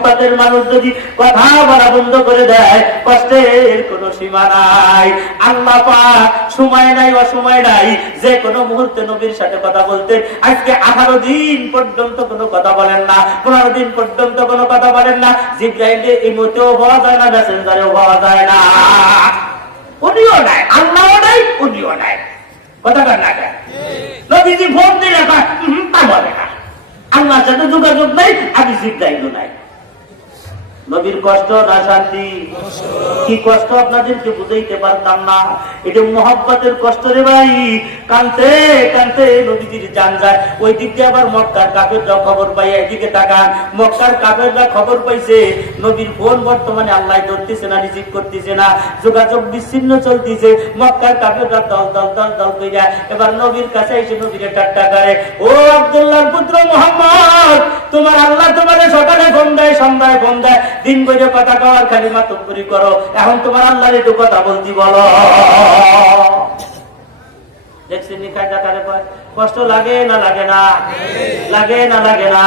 মহব্বতের মানুষ যদি কথা বলা বন্ধ করে দেয়, কষ্টের কোনো সীমা নাই। আল্লাহ পাক সময় নাই অসময় নাই, যে কোনো মুহূর্তে নবীর সাথে কথা বলতে। আজকে 18 দিন পর্যন্ত কোনো কথা বলেন না, 15 দিন পর্যন্ত কোনো কথা বলেন না। জিবরাইলে ইমোতেও পাওয়া যায় না, মেসেঞ্জারেও পাওয়া যায় না, উনিও নাই, আল্লাহও নাই, উনিও নাই। কথা বলেন না কেন? নবীজি ফোন দিলে তা বলে না, আল্লাহর সাথে যোগাযোগ নাই, আমি জিবরাইলও নাই। নবীর কষ্ট না শান্তি? কি কষ্ট আপনাদেরকে বুঝাইতে পারতাম না। এটা মহব্বতের কষ্ট রে ভাই। কানতে কানতে নবীজির জান যায়। ওই দিক দিয়ে আবার মক্কার কাফেররা খবর পাই, এদিকে তাকান, মক্কার কাফেররা খবর পাইছে নবীর ফোন বর্তমানে আল্লাহ ধরতেছে না, রিসিভ করতেছে না, যোগাযোগ বিচ্ছিন্ন চলতেছে। মক্কার কাফেররা দল দল দল দল কইরা এবার নবীর কাছে এসে নবীরে ঠাট্টা করে, ও আব্দুল্লাহর পুত্র মুহাম্মদ, তোমার আল্লাহ তোমারে সকালে ফোন দেয়, সন্ধ্যায় ফোন দেয়, দিন বইরে কথা কওয়ার খালি মাতব্বরি করো, এখন তোমার আল্লাহর একটু কথা বলতি বলো। দেখছেন কষ্ট লাগে না লাগে না? লাগে না লাগে না?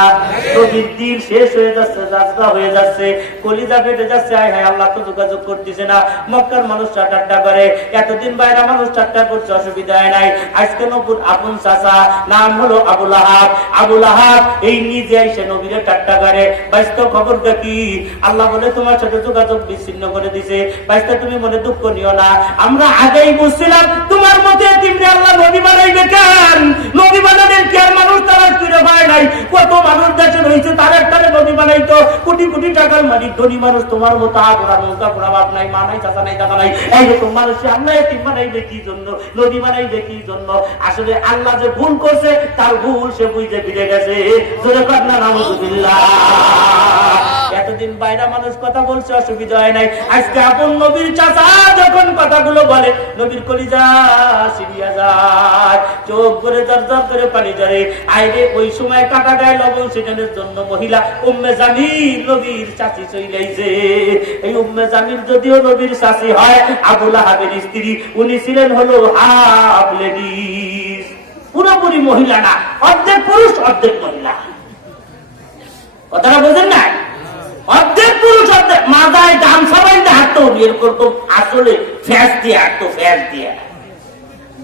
নবীর দিন শেষ হয়ে যাচ্ছে, যাত্রা হয়ে যাচ্ছে, কলিজা ফেটে যাচ্ছে। আয় হায়, আল্লাহ তো যোগাযোগ করতেছে না। মক্কার মানুষ ঠাট্টা করে, এতদিন বাইরে মানুষ ঠাট্টা করছে, অসুবিধা নাই। আজকে নবুর আপন চাচা, নাম হলো আবু লাহাব। আবু লাহাব এই নিজে এসে নবীরে ঠাট্টা করে। বাইস্ত খবরটা কি? আল্লাহ বলে তোমার সাথে যোগাযোগ বিচ্ছিন্ন করে দিছে। বাইস্ত তুমি মনে দুঃখ নিও না, আমরা আগেই বুঝছিলাম তোমার মতে তিমরে আল্লাহ নবী বানাইবে কেন? নবী বানানোর কি আর মানুষ তারা ফিরে পায় নাই? কত মানুষ দেশে রয়েছে, তার একটা নবী বানাইতো, কোটি কোটি টাকার মালিক ধনী মানুষ। তোমার মতো আগুরা নৌকা ঘোড়া বাপ নাই, মা নাই, চাচা নাই, টাকা নাই, এইরকম মানুষ আল্লাহ এতিম বানাইবে কি জন্য? নবী বানাইবে কি জন্য? আসলে আল্লাহ যে ভুল করছে, তার ভুল সে বুঝে ফিরে গেছে। জোরে কান্না নাউযুবিল্লাহ। এতদিন বাইরা মানুষ কথা বলছে, অসুবিধা হয় নাই। আজকে আপন নবীর চাচা যখন কথাগুলো বলে, নবীর কলিজা সিরিয়া যায়, চোখ করে জর্জর করে পানি ঝরে। আইরে ওই সময় কাটা গায়ে লবণ ছিটানোর জন্য মহিলা উম্মে জামিল নবীর চাচি চইলাইছে। এই উম্মে জামিল যদিও নবীর চাচি হয়, আবু লাহাবের স্ত্রী, উনি ছিলেন হলো হাফ লেডিস, পুরোপুরি মহিলা না, অর্ধেক পুরুষ অর্ধেক মহিলা। কথাটা বোঝেন না? অর্ধেক পুরুষ অর্ধেক, মাথায় গামছা বাঁধতে হাঁটতো, এরকম আসলে ফ্যাস দিয়ে হাঁটতো, ফ্যাস দিয়ে।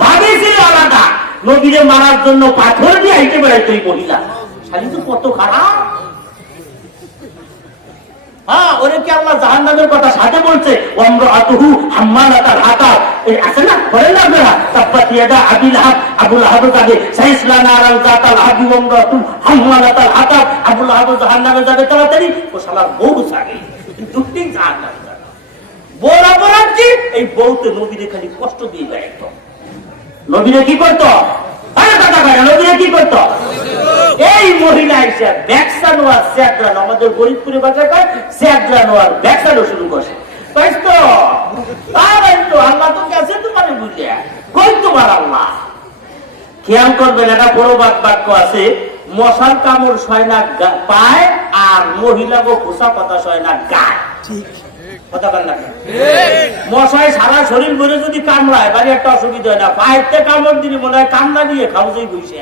ভাবি ছিল আলাদা, নবীরে মারার জন্য পাথর দিয়ে হাইটে বেড়াইতো এই মহিলা। শালি তো কত খারাপ। হ্যাঁ, ওরে কি আল্লাহ জাহান্নামের কথা সাথে বলছে? ওয়ামরাতুহু হাম্মালাতাল হাতাব, এই আছে না, বলেন না আপনারা, তাব্বাত ইয়াদা আবি লাহাব, আবু লাহাব যাবে, সাইসলা নারাল যাতাল হাবি, ওয়ামরাতুহু হাম্মালাতাল হাতাব, আবু লাহাব জাহান্নামে যাবে তাড়াতাড়ি। ও শালার বউ যাবে, দুটি জাহান্নামে যাবে। বড় অপরাধ কি? এই বউতে নবীরে খালি কষ্ট দিয়ে বেড়াইতো। নবীরে কি করতো? নবীরে কি করতো? এই মহিলা এসে ব্যবসা নেওয়ার স্যাদরা, আমাদের গরিবপুরে বাজার কয় স্যাদরা নেওয়ার ব্যবসাটা শুরু করছে। আল্লাহ তো গেছে তোমার বুঝে, কই তোমার আল্লাহ? খেয়াল করবেন, একটা বড় বাক্য আছে, মশার কামড় সয় না পায়, আর মহিলাকে খোসা কথা সয় না গায়। ঠিক কথা বল না? মশায় সারা শরীর ভরে যদি কামড়ায়, বাড়ি একটা অসুবিধা হয় না, পায়েতে কামড় দিলে মনে হয় কামড়া দিয়ে খাউজেই বসে।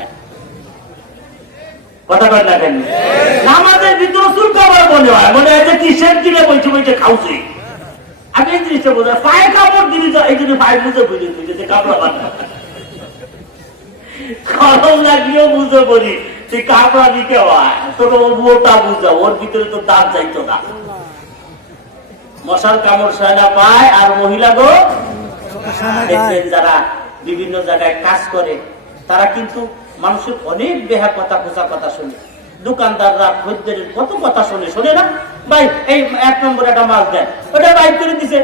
কথা বল না কেন? নামাজের ভিতরে চুল কামড় মনে হয়, মনে হয় যে কিসের দিনে বসে বসে খাউছে। আমি এই জিনিসটা বোঝা, পায়ে কামড় দিলি তো এই জন্য পায়ে বুঝে বুঝে বুঝে কামড়া বানা, কলম লাগিয়েও বুঝে পড়ি তুই কামড়া দিতে হয়, তোর ওটা বুঝা, ওর ভিতরে তো দাঁত যাইতো না। মশার কামড় সয় না পায়, আর মহিলা গো দেখবেন যারা বিভিন্ন জায়গায় কাজ করে, তারা কিন্তু মানুষের অনেক বেহা কথা, খোঁচা কথা শুনে। দোকানদাররা খদ্দেরের কত কথা শুনে, শোনে না? ভাই এই 1 নম্বর একটা মাছ দেন, ওটা বাইক করে দিছে,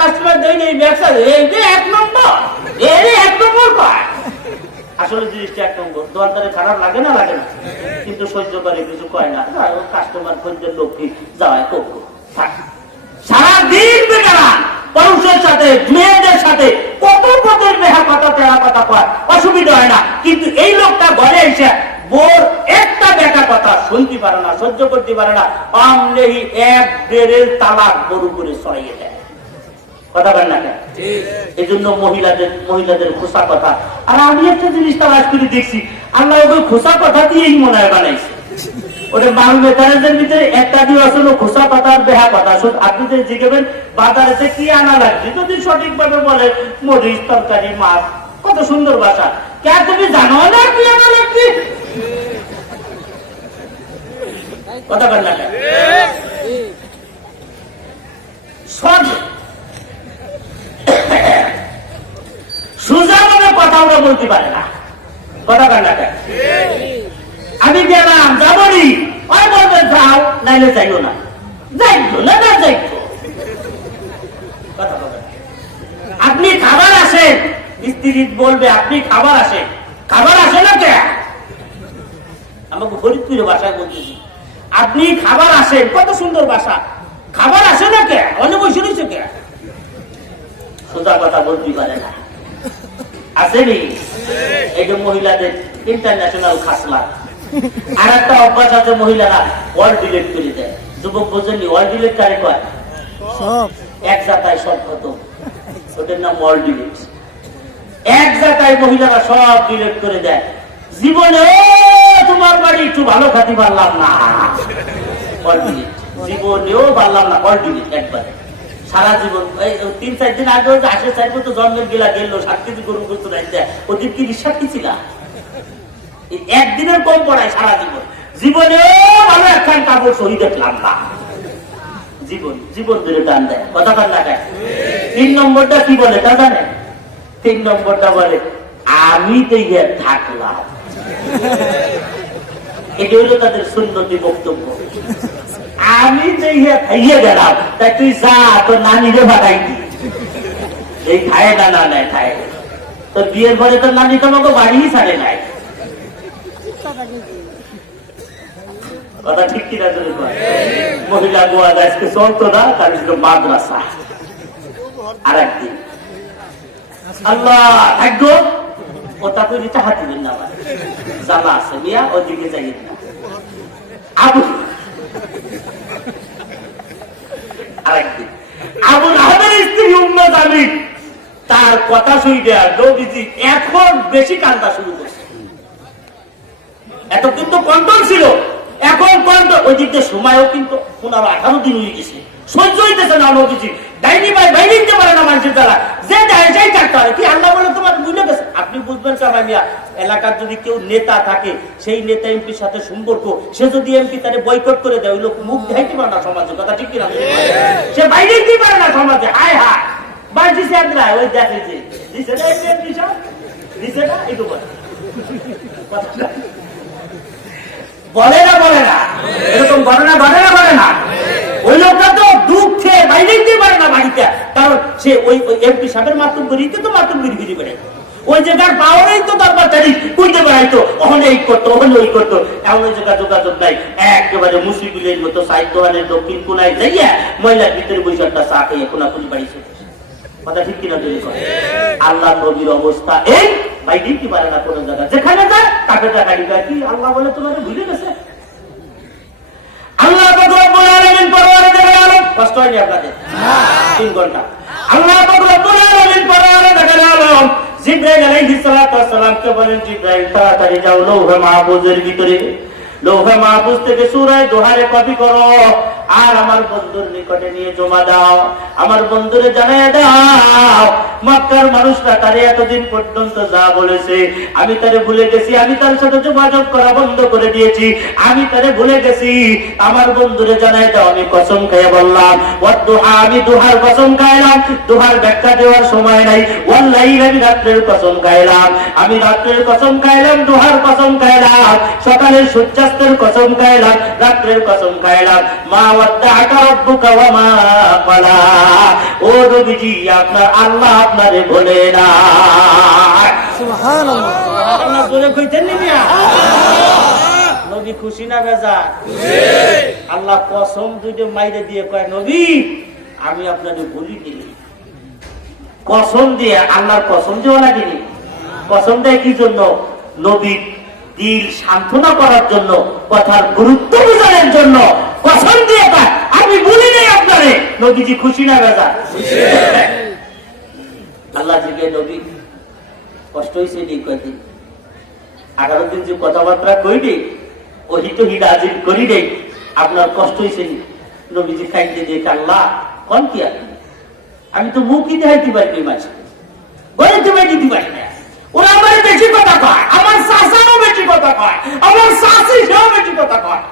কাস্টমার দেয় এই ব্যবসা, এই 1 নম্বর, এই 1 নম্বর পায়। আসলে জিনিসটা 1 নম্বর। দোকানদারে খারাপ লাগে না? লাগে না, কিন্তু সহ্য করে, কিছু কয় না। কাস্টমার খদ্দের লোক কি যাওয়ায় কোক সারাদিন বেকারা পুরুষের সাথে মেয়েদের সাথে কত পদের বেহা কথা, তেরা কথা কয়, অসুবিধা হয় না। কিন্তু এই লোকটা ঘরে এসে বোর একটা বেকা কথা শুনতে পারে না, সহ্য করতে পারে না, আমলেই 1.5 তালাক গরু করে ছড়াইয়ে দেয়। কথা বলেন না কেন? এই জন্য মহিলাদের খোসা কথা। আর আমি একটা জিনিস তালাশ করে দেখছি, আল্লাহ ওই খোসা কথা দিয়েই মনে হয় বানাইছে। ওটা মাল মেকানিজের ভিতরে একটা দিয়ে আসলে খোসা পাতার বেহা পাতা। আপনি যে জিজ্ঞেবেন বাজারে কি আনা লাগছে, যদি সঠিকভাবে বলে মরিচ, তরকারি, মাছ, কত সুন্দর ভাষা। কে তুমি জানো না কি আনা লাগছে? কথা বল না সব সোজা ভাবে কথা ওরা বলতে পারে না। কথা বল না আমি গেলাম যাবনি, ওই বলবে যাও, নাইলে যাইও না, যাইতো না না যাইতো। কথা বলবেন আপনি খাবার আসেন, স্ত্রী বলবে আপনি খাবার আসেন, খাবার আসে না কে? আমাকে ফরিদপুরের ভাষায় বলতেছি আপনি খাবার আসেন, কত সুন্দর ভাষা। খাবার আসে না কে? অন্য বসে রয়েছে কে? সোজা কথা বলতে পারে না। আসেনি এই যে মহিলাদের ইন্টারন্যাশনাল খাসলা। আর একটা অভ্যাস আছে, মহিলারা ওয়াল ডিলেট করে দেয়। যুবক বোঝেনি ওয়াল ডিলেট কারে কয়? এক জাতায় সব কত, ওদের নাম ওয়াল ডিলেট। এক জাতায় মহিলারা সব ডিলেট করে দেয়। জীবনে তোমার বাড়ি একটু ভালো খাতি পারলাম না, ওয়াল ডিলেট। জীবনেও পারলাম না, ওয়াল ডিলেট একবারে সারা জীবন। 3-4 দিন আগে আসে চাইবো তো জন্মের গেলা গেল 7 কেজি গরু করতো রাইতে, ওদের কি বিশ্বাস কি ছিল? একদিনের কম পড়ায় সারা জীবন। জীবনেও ভালো একখান কাপড় সহি দেখলাম না। জীবন জীবন ধরে টান দেয়। কথা টান না দেয়। 3 নম্বরটা কি বলে তা জানে? 3 নম্বরটা বলে আমি তো ইয়ে থাকলাম। এটা হলো তাদের সুন্নতি বক্তব্য। আমি তো ইয়ে খাইয়ে গেলাম, তাই তুই যা তোর নানিরে ভাগাই দি। এই খায় না না নাই খায় তোর বিয়ের পরে তোর নানি তোমাকে বাড়িই ছাড়ে নাই। কথা ঠিক কিনা? মহিলা গোয়া আজকে চলতো না, তার ছিল মাদ্রাসা। আর একদিন আল্লাহ থাকবো ওটা করে চাহা দিবেন না, জ্বালা আছে মিয়া, ওদিকে যাইয়েন না। আরেকদিন আবুল আহমের স্ত্রী উম্মে জামিল তার কথা শুনে নবীজি এখন বেশি কান্দা শুরু করছে। এত কিন্তু কন্ট্রোল ছিল, এখন কন্ট্রোল। ওই দিক দিয়ে সময়ও কিন্তু 15-18 দিন হয়ে গেছে, সহ্য হইতেছে না। নবীজি ডাইনি ভাই বাইরে দিতে পারে না মানুষের দ্বারা, যে যায় যাই থাকতে হবে। কি আল্লাহ বলে তোমার বুঝে গেছে? আপনি বুঝবেন কামাইয়া এলাকার যদি কেউ নেতা থাকে, সেই নেতা এমপির সাথে সম্পর্ক, সে যদি এমপি তারে বয়কট করে দেয়, ওই লোক মুখ দেখাইতে পারে না সমাজে। কথা ঠিক কিনা? সে বাইরে দিতে পারে না সমাজে। হায় হায় বাইরে ওই দেখে যে দিছে না এমপি সাহেব, দিছে না একটু বলে বলে না বলে না, এরকম ঘটনা ঘটে না বলে না। ওই লোকটা তো দুঃখে বাইরে দিতে পারে না বাড়িতে, কারণ সে ওই এমপি সাহেবের মাতুম করিতে তো মাতুম করি ফিরে বেড়াই, ওই জায়গার পাওয়ারই তো দরকার তারি করতে বেড়াইতো, ওখানে এই করতো ওখানে ওই করতো। এমন ওই জায়গা যোগাযোগ নাই। একেবারে মুসিবিলের মতো সাহিত্যহানের দক্ষিণ কোনায় যাইয়া মহিলার ভিতরে বৈশাখটা চা খেয়ে কোনাকুনি বাড়ি চলে। কথা ঠিক কিনা? আল্লাহ নবীর অবস্থা এই বাইরে দিতে পারে না কোন জায়গা, যেখানে যায় তাকে টাকা দিতে। কি আল্লাহ বলে তোমাকে ভুলে গেছে? আল্লাহ কষ্ট হয়নি আপনাদের 3 ঘন্টা? আল্লাহ জিবরাইল আলাইহিস সালাতু ওয়াস সালামকে বলেন, জিবরাইল তাড়াতাড়ি যাও লৌহে মাহফুজের ভিতরে, লৌহে মাহফুজ থেকে সূরা দোহারে কপি করো, আর আমার বন্ধুর নিকটে নিয়ে জমা দাও। আমার বন্ধুরে জানিয়ে দাও মক্কার মানুষরা তারে এতদিন পর্যন্ত যা বলেছে আমি তারে ভুলে গেছি, আমি তার সাথে যোগাযোগ করা বন্ধ করে দিয়েছি, আমি তারে ভুলে গেছি। আমার বন্ধুরে জানিয়ে দাও আমি কসম খেয়ে বললাম, ওয়াদুহা আমি দুহার কসম খাইলাম, দুহার ব্যাখ্যা দেওয়ার সময় নাই। ওয়াল্লাইল আমি রাত্রের কসম খাইলাম, আমি রাত্রের কসম খাইলাম, দুহার কসম খাইলাম, সকালের সূর্যাস্তের কসম খাইলাম, রাত্রের কসম খাইলাম। মা ওয়াদ্দাআকা রাব্বুকা ওয়া মা ক্বালা। ও নবীজি আপনার আল্লাহ আপনারে বলে না। সুবহানাল্লাহ। আপনার জোরে কইতেন নি মিয়া? নবী খুশি না বেজার? আল্লাহ কসম দুইটা মাইরে দিয়ে কয় নবী আমি আপনারে বলি দিলি। কসম দিয়ে আল্লাহর কসম দেওয়া লাগেনি। কসম দেয় কি জন্য? নবী দিল সান্ত্বনা করার জন্য, কথার গুরুত্ব বোঝানোর জন্য কসম দিয়ে পায় আমি বলি নাই আপনারে। নবীজি খুশি না বেজার? আল্লাহ থেকে নবী কষ্ট হয়েছে নি কয়দিন 11 দিন যে কথাবার্তা কইনি, ওহি তো হিদাজির করি নেই, আপনার কষ্ট হয়েছে নবীজি খাইতে দিয়ে আল্লাহ কোন কি আমি তো মুখই দেখাইতে পারিনি মাঝে গড়িতে দিতে পারি না। ওরা আমার বেশি কথা কয়, আমার শাসাও বেশি কথা কয়, আমার শাসি সেও বেশি কথা কয়।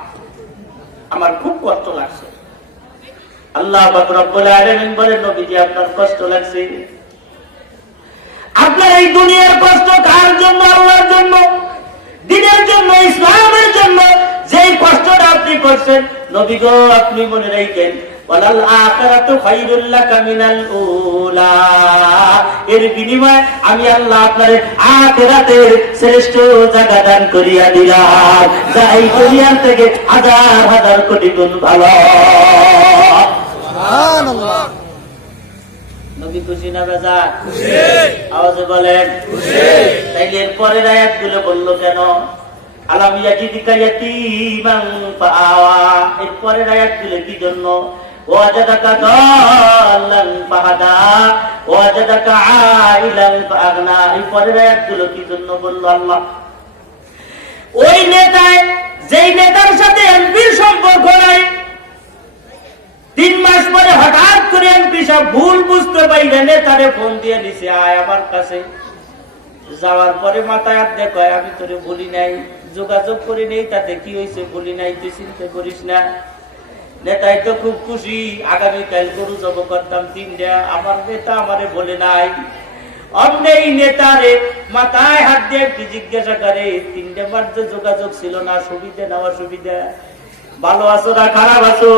আমার খুব কষ্ট লাগছে। আল্লাহ পাক রব্বুল আলামিন বলেন নবীজি আপনার কষ্ট লাগছে, আপনার এই দুনিয়ার কষ্ট কার জন্য? আল্লাহর জন্য, দ্বীনের জন্য, ইসলামের জন্য। যেই কষ্টটা আপনি করছেন নবী গো আপনি মনে রাখেন ওয়ালাল আখিরাতু খায়রুল লাকা মিনাল উলা, এর বিনিময়ে আমি আল্লাহ আপনার আখিরাতের শ্রেষ্ঠ জায়গা দান করিয়া দিলাম, যা এই দুনিয়ার থেকে হাজার হাজার কোটি গুণ ভালো। সুবহানাল্লাহ। নবী খুশি না বেজার? খুশি। আওয়াজে বলেন খুশি। তাইলে এর পরের আয়াতগুলো বললো কেন? আলাম ইয়াজিদিকা ইয়াতীমান ফাআওয়া, এর পরের আয়াতগুলো কি জন্য? ওয়াজাদাকা দাল্লান ফাহাদা ওয়াজাদাকা আইলান ফাআগনা, এই পরের আয়াতগুলো কি জন্য বললো আল্লাহ? ওই নেতায়, যেই নেতার সাথে এমপির সম্পর্ক নাই, 3 মাস পরে হঠাৎ করে এমপি সাহেব ভুল বুঝতে পাইলে নেতারে ফোন দিয়ে দিছে আয় আমার কাছে। যাওয়ার পরে মাথায় হাত দিয়ে কয় আমি তোরে বলি নাই, যোগাযোগ করি নেই, তাতে কি হয়েছে বলি নাই, তুই চিন্তা করিস না। নেতাই তো খুব খুশি, আগামীকাল গরু জব করতাম 3টা, আমার নেতা আমারে বলে নাই। অমনেই নেতারে মাথায় হাত দিয়ে জিজ্ঞাসা করে 3টে বার যে যোগাযোগ ছিল না, সুবিধা না অসুবিধা, ভালো আছো না খারাপ আছো?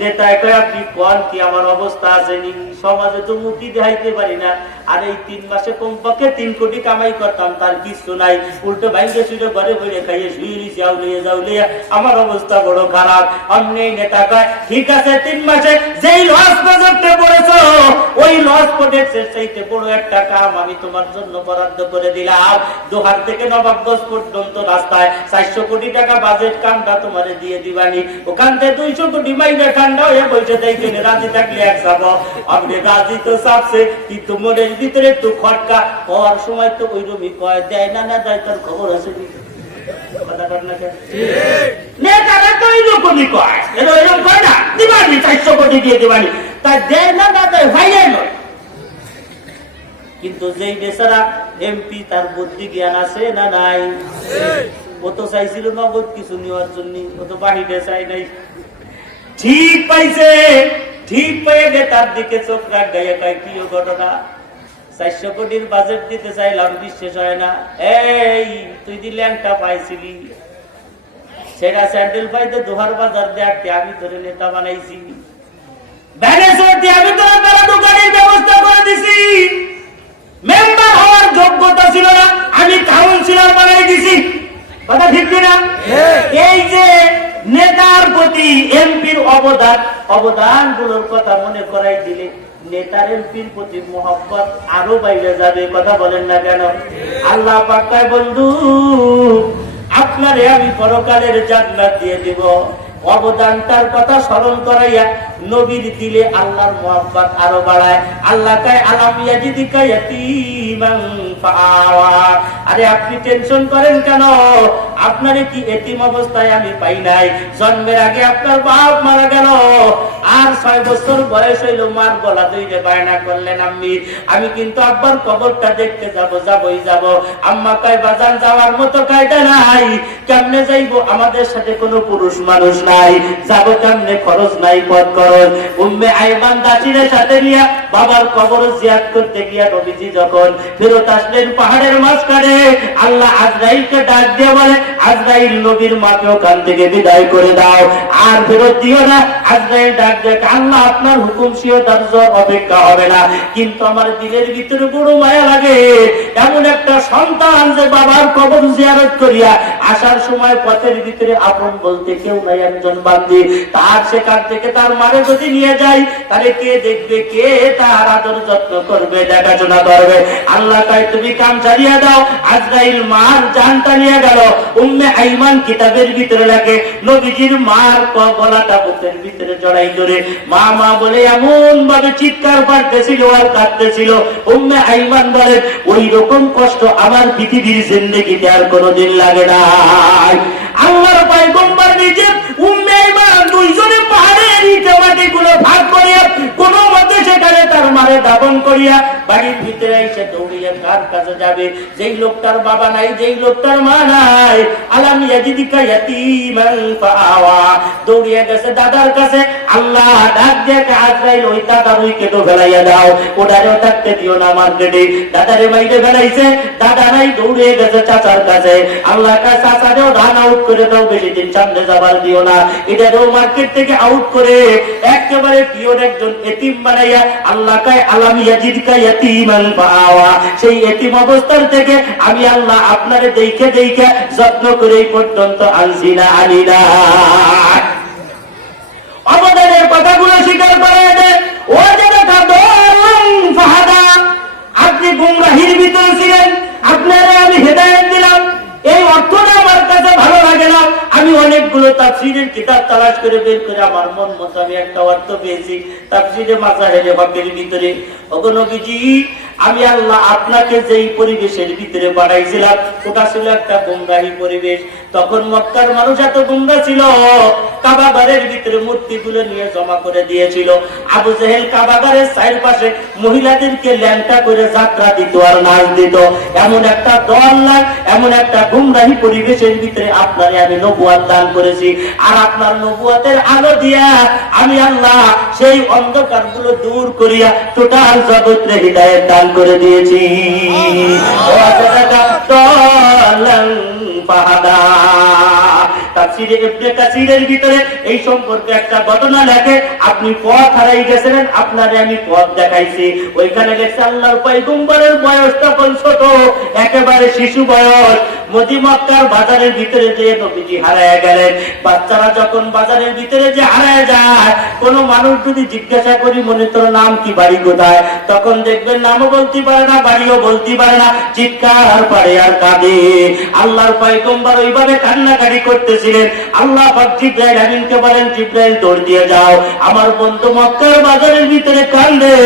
নেতায় কয় আপনি কোন কি আমার অবস্থা আছে নি, সমাজে তো মুক্তি দেখাইতে পারি না, আর এই 3 মাসে কমপক্ষে 3 কোটি কামাই করতাম, তার কিছু নাই, উল্টো ভাইকে শুয়ে ঘরে বইরে খাইয়ে শুয়ে যাউলিয়া আমার অবস্থা বড় খারাপ। অমনি নেতা কয় ঠিক আছে 3 মাসে যেই লস প্রজেক্টে পড়েছো ওই লস প্রজেক্টের চাইতে বড় একটা কাম আমি তোমার জন্য বরাদ্দ করে দিলাম। দোহার থেকে নবাবগঞ্জ পর্যন্ত রাস্তায় 400 কোটি টাকা বাজেট, কামটা তোমারে দিয়ে দিবানি। ওখান থেকে 200 কোটি মাইনে ঠান্ডা হয়ে বসে দেখেন রাজি থাকলে এক যাবো। আপনি রাজি তো চাপছে, কিন্তু মনের ভিতরে একটু খটকা হওয়ার সময় তো ওই রুমি কয় দেয় না না দেয় তার খবর আছে কি? কথা কর না কেন? নেতারা তো এইরকমই কয়, এরকম কয় না দিবানি 400 কোটি দিয়ে দিবানি, তাই দেয় না না দেয় ভাইয়াই নয়। কিন্তু যেই বেচারা এমপি তার বুদ্ধি জ্ঞান আছে না নাই? ও তো চাইছিল নগদ কিছু নেওয়ার জন্য, ও তো বাহিরে চাই নাই। ঠিক পাইছে, ঠিক পেয়ে নেতার দিকে চোখ রাখ গাইয়া কয় কি ঘটনা? 400 কোটির বাজেট দিতে চাইলাম, বিশ্বাস হয় না। এই তুই দি ল্যাংটা পাইছিলি, সেটা স্যান্ডেল পাইতে দোহার বাজার দেখতে আমি তোর নেতা বানাইছি, আমি তোর তারা দোকানের ব্যবস্থা করে দিছি, মেম্বার হওয়ার যোগ্যতা ছিল না, আমি কাউন্সিলর বানাই দিছি। কথা ঠিক কিনা? এই যে নেতার প্রতি এমপির অবদান গুলোর কথা মনে করাই দিলে নেতার এমপির প্রতি মোহাব্বত আরো বাইরে যাবে। কথা বলেন না কেন? আল্লাহ পাক কয় বন্ধু আপনারে আমি পরকালের জান্নাত দিয়ে দিব। অবদানটার কথা স্মরণ করাইয়া নবীর দিলে আল্লাহর মোহাব্বত আরো বাড়ায়। আল্লাহ কয় আলাম ইয়াজিদিকা ইয়াতীমান ফাআওয়া, আরে আপনি টেনশন করেন কেন? আপনারে কি এতিম অবস্থায় আমি পাই নাই? জন্মের আগে আপনার বাপ মারা গেল, আর 6 বছর বয়স হইল, মার গলা ধরে বায়না করলেন আম্মি আমি কিন্তু আব্বার কবরটা দেখতে যাবই যাব। আম্মা কয় বাজান যাওয়ার মতো কায়দা নাই, কেমনে যাইবো? আমাদের সাথে কোনো পুরুষ মানুষ নাই, যাবো কেমনে? খরচ নাই, পথ খরচ। উম্মে আইমান দাসিনের সাথে নিয়ে বাবার কবর জিয়ারত করতে গিয়া নবীজি যখন ফেরত আসলেন পাহাড়ের মাঝখানে, আল্লাহ আজরাইলকে ডাক দিয়ে বলে আজরাইল নবীর মাকে ওখান থেকে বিদায় করে দাও, আর ফেরত দিও না। আজরাইল ডাক দিয়ে আল্লাহ আপনার হুকুম সিও দরজার অপেক্ষা হবে না, কিন্তু আমার দিলের ভিতরে বড় মায়া লাগে। এমন একটা সন্তান যে বাবার কবর জিয়ারত করিয়া আসার সময় পথের ভিতরে আপন বলতে কেউ নাই, একজন বান্দি, তার সেখান থেকে তার মারে যদি নিয়ে যায় তাহলে কে দেখবে, কে তার আদর যত্ন করবে, দেখাশোনা করবে? আল্লাহ তাই তুমি কাম চালিয়ে দাও। আজরাইল মার জানটা নিয়ে গেল। উম্মে আইমান কিতাবের ভিতরে লাগে নবীজির মার গলাটা বুকের ভিতরে জড়াই ধরে মা মা বলে এমন ভাবে চিৎকার পাড়তেছিল আর কাঁদতেছিল। উম্মে আইমান বলে ওই রকম কষ্ট আমার পৃথিবীর জিন্দেগিতে আর কোনোদিন লাগে নাই। আল্লাহর পয়গম্বর নিজে উম্মে ঈমান দুইজনে পাহাড়ের ইটে মাটিগুলো ভাগ করিয়া কোন মতে সেখানে তার মারে দাফন করিয়া বাড়ির ভিতরে এসে দৌড়িয়ে কার কাছে যাবে? যেই লোকটার বাবা নাই, যেই লোকটার মা নাই, আলাম ইয়াজিদিকা ইয়াতীমান ফাআওয়া, দৌড়িয়ে গেছে দাদার কাছে। আল্লাহ ডাক দিয়ে আজরাইল ওই দাদার ওই কেটো ফেলাইয়া দাও, ওটারেও থাকতে দিও না মার্কেটে। দাদারে মাইরে ফেলাইছে, দাদা নাই, দৌড়িয়ে গেছে চাচার কাছে। আল্লাহ কা চাচারেও রান আউট করে দাও, বেশি দিন সামনে যাবার দিও না। এটারেও মার্কেট থেকে আউট করে একেবারে পিওর একজন এতিম বানাইয়া আল্লাহ কায় আলাম ইয়াজিদিকা ইয়াতীমান ফাআওয়া, সেই এতিম অবস্থার থেকে আমি আল্লাহ আপনারে দেখে দেখে যত্ন করে এই পর্যন্ত আনছি না, আনি না। অবদানের কথাগুলো স্বীকার করে দেন। ও যারা কাদরুন ফাহাদা, আপনি গুমরাহির ভিতরে ছিলেন, আপনারে আমি হেদায়েত দিলাম। এই অর্থটা আমার কাছে ভালো লাগে না। আমি অনেকগুলো তাফসীরের কিতাব তালাশ করে বের করে আমার মন মতো আমি একটা অর্থ পেয়েছি তাফসীরে মাযাহিরে হকের ভিতরে। ওগো নবীজি, আমি আল্লাহ আপনাকে যেই পরিবেশের ভিতরে পাঠাইছিলাম ওটা ছিল একটা গুমরাহি পরিবেশ। তখন মক্কার মানুষ এত গুমরা ছিল, কাবা ঘরের ভিতরে মূর্তিগুলো নিয়ে জমা করে দিয়েছিল। আবু জেহেল কাবা ঘরের চারপাশে মহিলাদেরকে ল্যাংটা করে যাত্রা দিত আর নাচ দিত। এমন একটা দল লাগ, এমন একটা গুমরাহি পরিবেশের ভিতরে আপনারে আমি নবুয়ত দান করেছি। আর আপনার নবুয়তের আলো দিয়া আমি আল্লাহ সেই অন্ধকার গুলো দূর করিয়া টোটাল জগৎরে হিদায়াত দান করে দিয়েছি। তাফসীরে ইবনে কাসীরের ভিতরে এই সম্পর্কে একটা ঘটনা লেখে। আপনি পথ হারাই গেছিলেন, আপনারে আমি পথ দেখাইছি। ওইখানে গেছে আল্লাহর পয়গম্বরের বয়স তখন ছোট, একেবারে শিশু বয়স। মক্কার বাজারের ভিতরে যে নবীজি হারায় গেলেন। বাচ্চারা যখন বাজারের ভিতরে যে হারায় যায়, কোন মানুষ যদি জিজ্ঞাসা করি মনে তোর নাম কি, বাড়ি কোথায়, তখন দেখবেন নামও বলতে পারে না, বাড়িও বলতে পারে না, চিৎকার পারে আর কাঁদে। আল্লাহর পয়গম্বর ওইভাবে কান্নাকাটি করতেছিলেন। আল্লাহ পাক জিবরাইল আমিনকে বলেন, জিবরাইল দৌড় দিয়ে যাও, আমার বন্ধু মক্কার বাজারের ভিতরে কান্দে,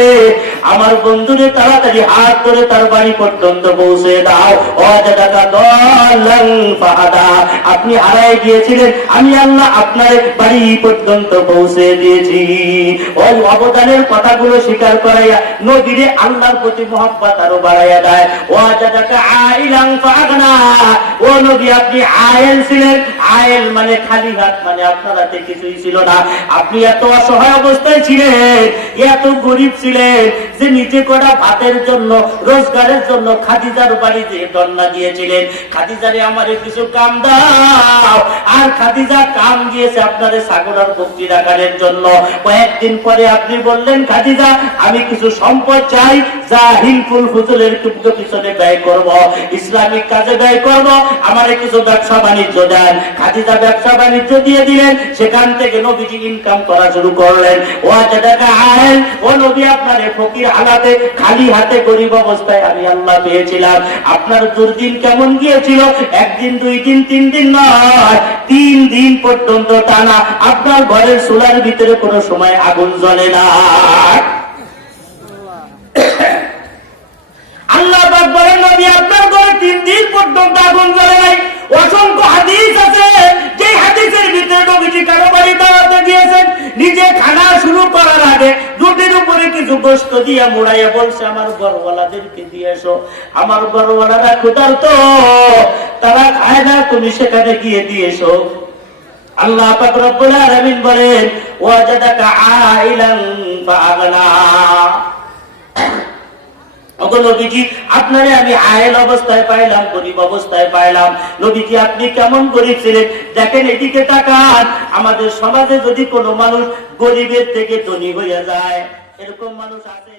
আমার বন্ধুরে তাড়াতাড়ি হাত ধরে তার বাড়ি পর্যন্ত পৌঁছে দাও। অজাদাকা দলান ফাহাদা, আপনি হারায় গিয়েছিলেন, আমি আল্লাহ আপনার বাড়ি পর্যন্ত পৌঁছে দিয়েছি। ওই অবদানের কথাগুলো স্বীকার করাইয়া নবীরে আল্লাহর প্রতি মহব্বত আরো বাড়াইয়া দেয়। ওয়াজাদাকা আইলান ফাগনা, ও নবী আপনি আয়েল ছিলেন। আয়েল মানে খালি হাত, মানে আপনার হাতে কিছুই ছিল না। আপনি এত অসহায় অবস্থায় ছিলেন, এত গরিব ছিলেন যে নিজে করা ভাতের জন্য, রোজগারের জন্য খাদিজার বাড়ি যে দন্না দিয়েছিলেন, খাদিজারে আমারে কিছু কাম দাও। আর খাদিজা কাম দিয়েছে আপনারে ছাগল আর বকরি রাখার জন্য। কয়েকদিন পরে আপনি বললেন, খাদিজা আমি কিছু সম্পদ চাই, যা হিলফুল ফুজুলের পিছনে ব্যয় করব, ইসলামিক কাজে ব্যয় করব, আমারে কিছু ব্যবসা বাণিজ্য দেন। খাদিজা ব্যবসা বাণিজ্য দিয়ে দিলেন, সেখান থেকে নবীজি ইনকাম করা শুরু করলেন। ওয়াজাদাকা আয়েল, ও নবী আপনারে ফকির হালাতে, খালি হাতে গরিব অবস্থায় আমি আল্লাহ পেয়েছিলাম। আপনার দুর্দিন কেমন গিয়েছিল? একদিন, দুই দিন, 3 দিন নয়, 3 দিন পর্যন্ত টানা আপনার ঘরের চুলার ভিতরে কোনো সময় আগুন জ্বলে না। আল্লাহ পাক বলেন, নবী আপনার ঘরে 3 দিন পর্যন্ত আগুন জ্বলে নাই। অসংখ্য হাদিস আছে, যে হাদিসের ভিতরে নবীজি কারো বাড়ি দাওয়াতে দিয়েছেন, নিজে খানা শুরু করার আগে রুটির উপরে কিছু গোশত দিয়ে মুড়াইয়া বলছে, আমার ঘরওয়ালাদেরকে দিয়ে এসো, আমার ঘরওয়ালারা ক্ষুধার্ত, তারা খায় না, তুমি সেখানে গিয়ে দিয়ে এসো। আল্লাহ পাক রব্বুল আলামিন বলেন, ওয়াজাদাকা আইলান ফাগনা, নবীজি আপনারে আমি আয়েল অবস্থায় পাইলাম, গরিব অবস্থায় পাইলাম। নবীজি আপনি কেমন গরিব ছিলেন দেখেন, এদিকে তাকান। আমাদের সমাজে যদি কোনো মানুষ গরিবের থেকে ধনী হয়ে যায়, এরকম মানুষ আছে?